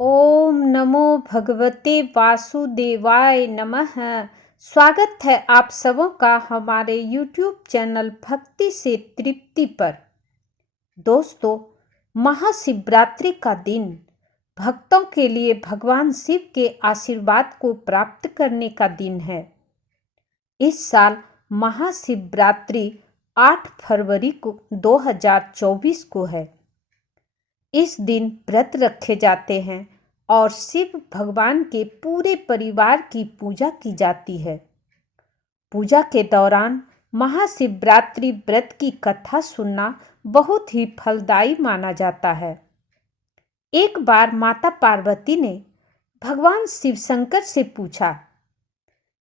ओम नमो भगवते वासुदेवाय नमः। स्वागत है आप सबों का हमारे YouTube चैनल भक्ति से तृप्ति पर। दोस्तों, महाशिवरात्रि का दिन भक्तों के लिए भगवान शिव के आशीर्वाद को प्राप्त करने का दिन है। इस साल महाशिवरात्रि 8 फरवरी को 2024 को है। इस दिन व्रत रखे जाते हैं और शिव भगवान के पूरे परिवार की पूजा की जाती है। पूजा के दौरान महाशिवरात्रि व्रत की कथा सुनना बहुत ही फलदायी माना जाता है। एक बार माता पार्वती ने भगवान शिव शंकर से पूछा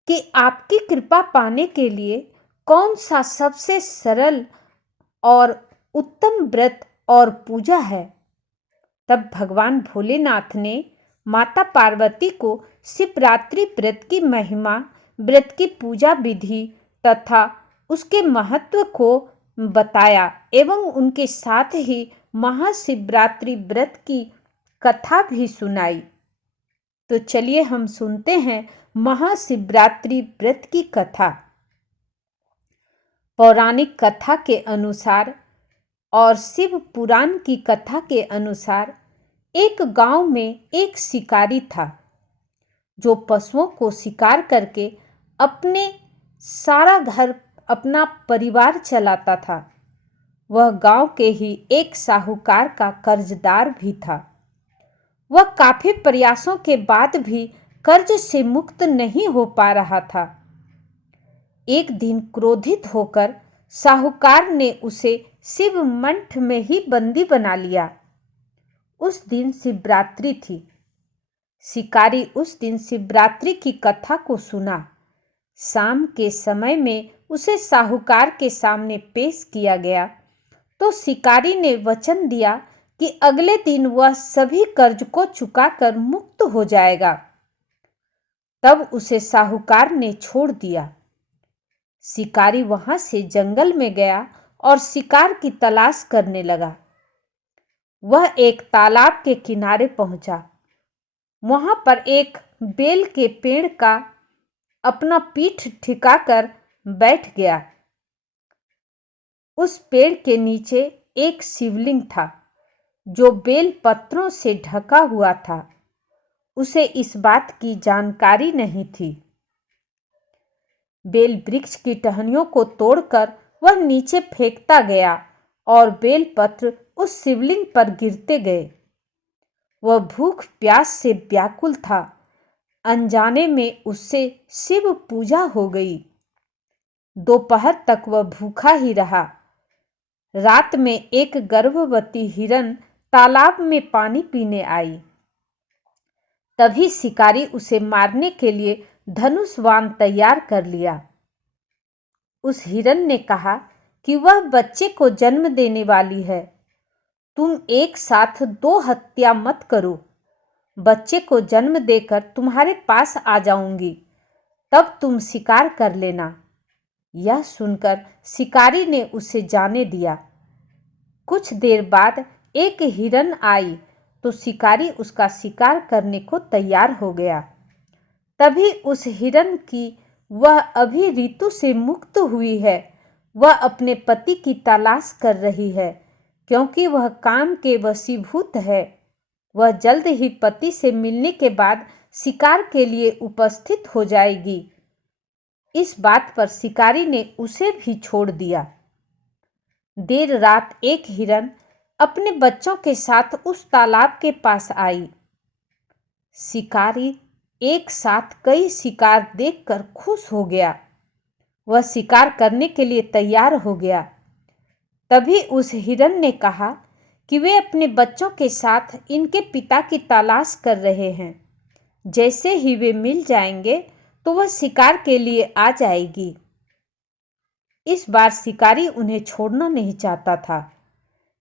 कि आपकी कृपा पाने के लिए कौन सा सबसे सरल और उत्तम व्रत और पूजा है। तब भगवान भोलेनाथ ने माता पार्वती को शिवरात्रि व्रत की महिमा, व्रत की पूजा विधि तथा उसके महत्व को बताया एवं उनके साथ ही महाशिवरात्रि व्रत की कथा भी सुनाई। तो चलिए हम सुनते हैं महाशिवरात्रि व्रत की कथा। पौराणिक कथा के अनुसार और शिव पुराण की कथा के अनुसार एक गांव में एक शिकारी था जो पशुओं को शिकार करके अपने सारा घर, अपना परिवार चलाता था। वह गांव के ही एक साहूकार का कर्जदार भी था। वह काफी प्रयासों के बाद भी कर्ज से मुक्त नहीं हो पा रहा था। एक दिन क्रोधित होकर साहूकार ने उसे शिव मंठ में ही बंदी बना लिया। उस दिन शिवरात्रि थी। शिकारी उस दिन शिवरात्रि की कथा को सुना। शाम के समय में उसे साहूकार के सामने पेश किया गया तो शिकारी ने वचन दिया कि अगले दिन वह सभी कर्ज को चुकाकर मुक्त हो जाएगा। तब उसे साहूकार ने छोड़ दिया। शिकारी वहां से जंगल में गया और शिकार की तलाश करने लगा। वह एक तालाब के किनारे पहुंचा। वहां पर एक बेल के पेड़ का अपना पीठ ठिकाकर बैठ गया। उस पेड़ के नीचे एक शिवलिंग था जो बेल पत्रों से ढका हुआ था। उसे इस बात की जानकारी नहीं थी। बेल वृक्ष की टहनियों को तोड़कर वह नीचे फेंकता गया और बेलपत्र उस शिवलिंग पर गिरते गए। वह भूख प्यास से व्याकुल था। अनजाने में उससे शिव पूजा हो गई। दोपहर तक वह भूखा ही रहा। रात में एक गर्भवती हिरन तालाब में पानी पीने आई। तभी शिकारी उसे मारने के लिए धनुष बाण तैयार कर लिया। उस हिरन ने कहा कि वह बच्चे को जन्म देने वाली है। तुम एक साथ 2 हत्या मत करो। बच्चे को जन्म देकर तुम्हारे पास आ जाऊंगी, तब तुम शिकार कर लेना। यह सुनकर शिकारी ने उसे जाने दिया। कुछ देर बाद एक हिरन आई तो शिकारी उसका शिकार करने को तैयार हो गया। तभी उस हिरन की वह अभी ऋतु से मुक्त हुई है। वह अपने पति की तलाश कर रही है क्योंकि वह काम के वशीभूत है। वह जल्द ही पति से मिलने के बाद शिकार के लिए उपस्थित हो जाएगी। इस बात पर शिकारी ने उसे भी छोड़ दिया। देर रात एक हिरन अपने बच्चों के साथ उस तालाब के पास आई। शिकारी एक साथ कई शिकार देखकर खुश हो गया। वह शिकार करने के लिए तैयार हो गया। तभी उस हिरन ने कहा कि वे अपने बच्चों के साथ इनके पिता की तलाश कर रहे हैं। जैसे ही वे मिल जाएंगे तो वह शिकार के लिए आ जाएगी। इस बार शिकारी उन्हें छोड़ना नहीं चाहता था,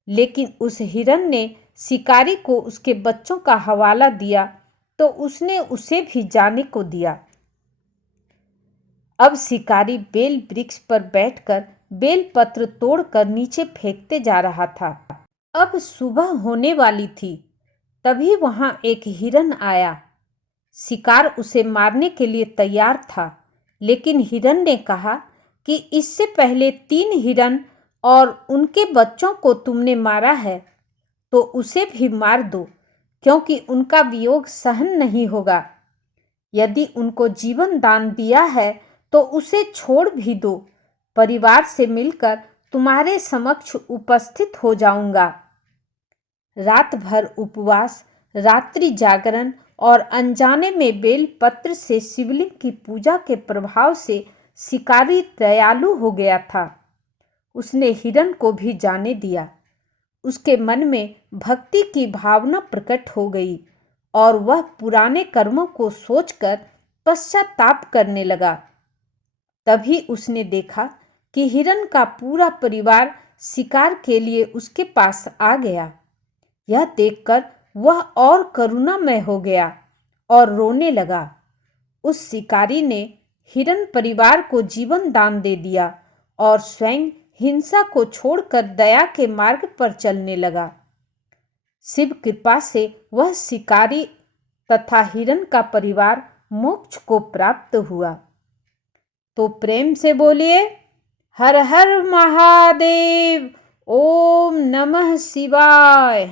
लेकिन उस हिरन ने शिकारी को उसके बच्चों का हवाला दिया तो उसने उसे भी जाने को दिया। अब शिकारी बेल वृक्ष पर बैठकर बेल पत्र तोड़कर नीचे फेंकते जा रहा था। अब सुबह होने वाली थी। तभी वहां एक हिरन आया। शिकार उसे मारने के लिए तैयार था, लेकिन हिरन ने कहा कि इससे पहले 3 हिरन और उनके बच्चों को तुमने मारा है, तो उसे भी मार दो, क्योंकि उनका वियोग सहन नहीं होगा। यदि उनको जीवन दान दिया है तो उसे छोड़ भी दो। परिवार से मिलकर तुम्हारे समक्ष उपस्थित हो जाऊंगा। रात भर उपवास, रात्रि जागरण और अनजाने में बेल पत्र से शिवलिंग की पूजा के प्रभाव से शिकारी दयालु हो गया था। उसने हिरन को भी जाने दिया। उसके मन में भक्ति की भावना प्रकट हो गई और वह पुराने कर्मों को सोचकर पश्चाताप करने लगा। तभी उसने देखा कि हिरन का पूरा परिवार शिकार के लिए उसके पास आ गया। यह देखकर वह और करुणामय हो गया और रोने लगा। उस शिकारी ने हिरन परिवार को जीवन दान दे दिया और स्वयं हिंसा को छोड़कर दया के मार्ग पर चलने लगा। शिव कृपा से वह शिकारी तथा हिरन का परिवार मोक्ष को प्राप्त हुआ। तो प्रेम से बोलिए, हर हर महादेव, ओम नमः शिवाय।